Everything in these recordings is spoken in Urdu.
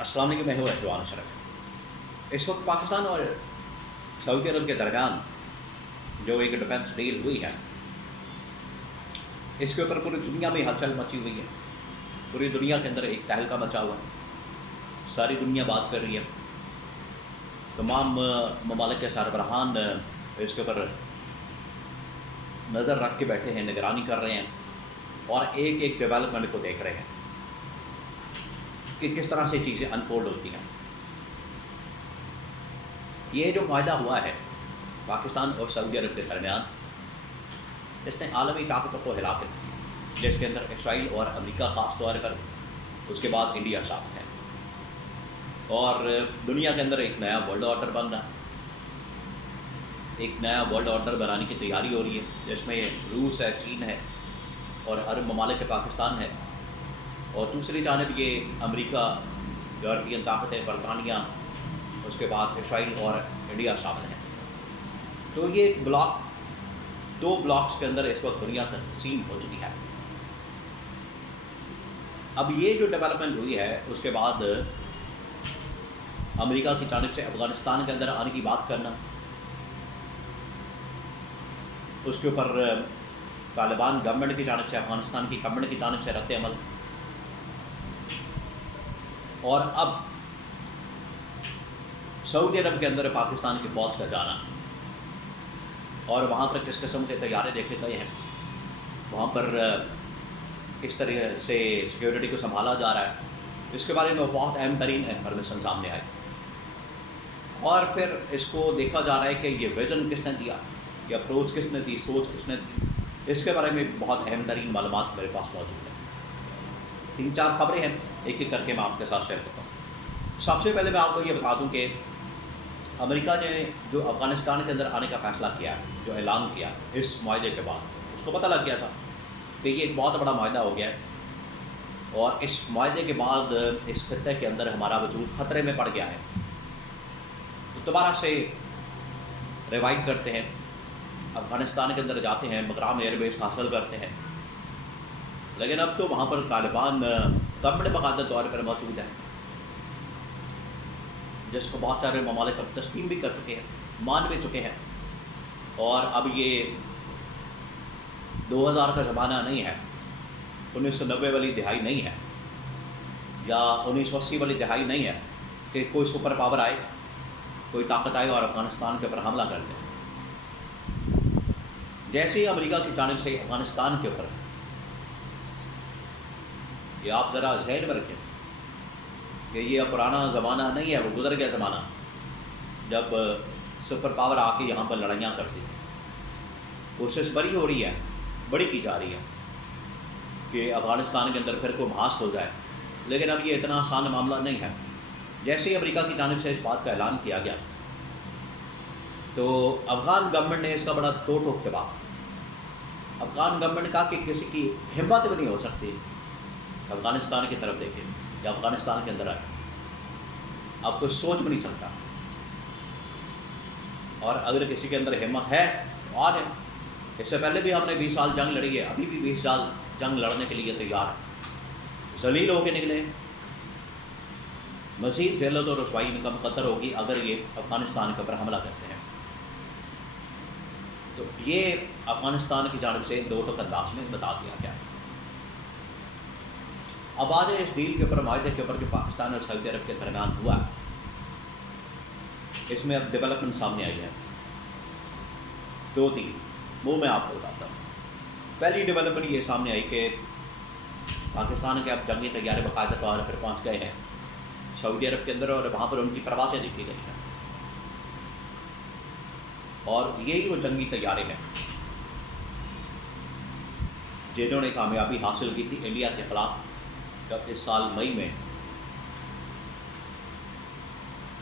السلام علیکم، میں ہوں رضوان اشرف۔ اس وقت پاکستان اور سعودی عرب کے درمیان جو ایک ڈیفینس ڈیل ہوئی ہے، اس کے اوپر پوری دنیا میں ہلچل مچی ہوئی ہے۔ پوری دنیا کے اندر ایک تہلکہ مچا ہوا ہے، ساری دنیا بات کر رہی ہے، تمام ممالک کے سربراہان اس کے اوپر نظر رکھ کے بیٹھے ہیں، نگرانی کر رہے ہیں اور ایک ایک ڈیولپمنٹ کو دیکھ رہے ہیں کہ کس طرح سے چیزیں انفولڈ ہوتی ہیں۔ یہ جو معاہدہ ہوا ہے پاکستان اور سعودی عرب کے درمیان، اس نے عالمی طاقتوں کو ہلا کے دیا، جس کے اندر اسرائیل اور امریکہ خاص طور پر، اس کے بعد انڈیا شامل ہے، اور دنیا کے اندر ایک نیا ورلڈ آرڈر بن رہا ہے۔ ایک نیا ورلڈ آرڈر بنانے کی تیاری ہو رہی ہے، جس میں روس ہے، چین ہے اور عرب ممالک کے پاکستان ہے، اور دوسری جانب یہ امریکا، یورپین طاقتیں، برطانیہ، اس کے بعد اسرائیل اور انڈیا شامل ہیں۔ تو یہ ایک بلاک، دو بلاکس کے اندر اس وقت دنیا تقسیم ہو چکی ہے۔ اب یہ جو ڈیولپمنٹ ہوئی ہے، اس کے بعد امریکہ کی جانب سے افغانستان کے اندر آنے کی بات کرنا، اس کے اوپر طالبان گورنمنٹ کی جانب سے، افغانستان کی گورنمنٹ کی جانب سے رد عمل، اور اب سعودی عرب کے اندر پاکستان کی فوج کا جانا، اور وہاں پر کس قسم کے طیارے دیکھے گئے ہیں، وہاں پر کس طرح سے سیکیورٹی کو سنبھالا جا رہا ہے، اس کے بارے میں بہت اہم ترین انفارمیشن سامنے آئی۔ اور پھر اس کو دیکھا جا رہا ہے کہ یہ ویژن کس نے دیا، یہ اپروچ کس نے دی، سوچ کس نے دی، اس کے بارے میں بہت اہم ترین معلومات میرے پاس موجود ہیں۔ 3-4 خبریں ہیں، ایک ایک کر کے میں آپ کے ساتھ شیئر کرتا ہوں۔ سب سے پہلے میں آپ کو یہ بتا دوں کہ امریکہ نے جو افغانستان کے اندر آنے کا فیصلہ کیا ہے، جو اعلان کیا اس معاہدے کے بعد، اس کو پتہ لگ گیا تھا کہ یہ ایک بہت بڑا معاہدہ ہو گیا ہے، اور اس معاہدے کے بعد اس خطے کے اندر ہمارا وجود خطرے میں پڑ گیا ہے۔ تو دوبارہ سے ریوائو کرتے ہیں، افغانستان کے اندر جاتے ہیں، مقام ایئر بیس حاصل کرتے ہیں، لیکن اب تو وہاں پر طالبان گورنمنٹ باقاعدہ طور پر موجود ہے، جس کو بہت سارے ممالک اب تسلیم بھی کر چکے ہیں، مان بھی چکے ہیں، اور اب یہ 2000 کا زمانہ نہیں ہے، 1990 والی دہائی نہیں ہے، یا 1980 والی دہائی نہیں ہے کہ کوئی سپر پاور آئے، کوئی طاقت آئے اور افغانستان کے اوپر حملہ کر دے۔ جیسے ہی امریکہ کی جانب سے افغانستان کے اوپر، یہ آپ ذرا ذہن میں رکھیں کہ یہ پرانا زمانہ نہیں ہے، وہ گزر گیا زمانہ جب سپر پاور آ کے یہاں پر لڑائیاں کرتی تھی۔ کوشش بڑی ہو رہی ہے، بڑی کی جا رہی ہے کہ افغانستان کے اندر پھر کوئی محاذ ہو جائے، لیکن اب یہ اتنا آسان معاملہ نہیں ہے۔ جیسے ہی امریکہ کی جانب سے اس بات کا اعلان کیا گیا، تو افغان گورنمنٹ نے اس کا بڑا توڑ ٹوک کے بعد، افغان گورنمنٹ کا کہ کسی کی ہمت بھی نہیں ہو سکتی افغانستان کی طرف دیکھے یا افغانستان کے اندر آئے، اب کوئی سوچ بھی نہیں سکتا، اور اگر کسی کے اندر ہمت ہے تو آ جائے۔ اس سے پہلے بھی ہم نے 20 سال جنگ لڑی ہے، ابھی بھی 20 سال جنگ لڑنے کے لیے تیار ہے، ذلیل ہو کے نکلے، مزید ذلت اور رسوائی ان کا مقدر ہوگی اگر یہ افغانستان کے اوپر حملہ کرتے ہیں۔ تو یہ افغانستان کی جانب سے دو ٹوک انداز میں بتا دیا گیا۔ اب آج اس ڈیل کے اوپر، معاہدے کے اوپر جو پاکستان اور سعودی عرب کے درمیان ہوا ہے، اس میں اب ڈیولپمنٹ سامنے آئی ہے، 2-3 وہ میں آپ کو بتاتا ہوں۔ پہلی ڈیولپمنٹ یہ سامنے آئی کہ پاکستان کے اب جنگی طیارے باقاعدہ طور پر پہنچ گئے ہیں سعودی عرب کے اندر، اور وہاں پر ان کی پروازیں دیکھی گئی ہیں، اور یہی وہ جنگی طیارے ہیں جنہوں نے کامیابی حاصل کی تھی انڈیا کے خلاف، جب اس سال مئی میں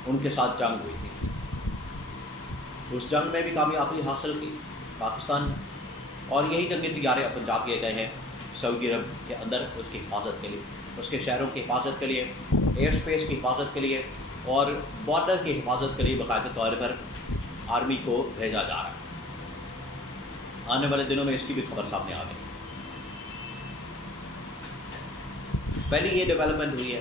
ان کے ساتھ جنگ ہوئی تھی۔ اس جنگ میں بھی کامیابی حاصل کی پاکستان نے، اور یہی جنگی طیارے اب پہنچا دیے گئے ہیں سعودی عرب کے اندر اس کی حفاظت کے لیے، اس کے شہروں کی حفاظت کے لیے، ایئر اسپیس کی حفاظت کے لیے، اور بارڈر کی حفاظت کے لیے باقاعدہ طور پر آرمی کو بھیجا جا رہا ہے۔ آنے والے دنوں میں اس کی بھی خبر سامنے آ گئی۔ پہلی یہ ڈیولپمنٹ ہوئی ہے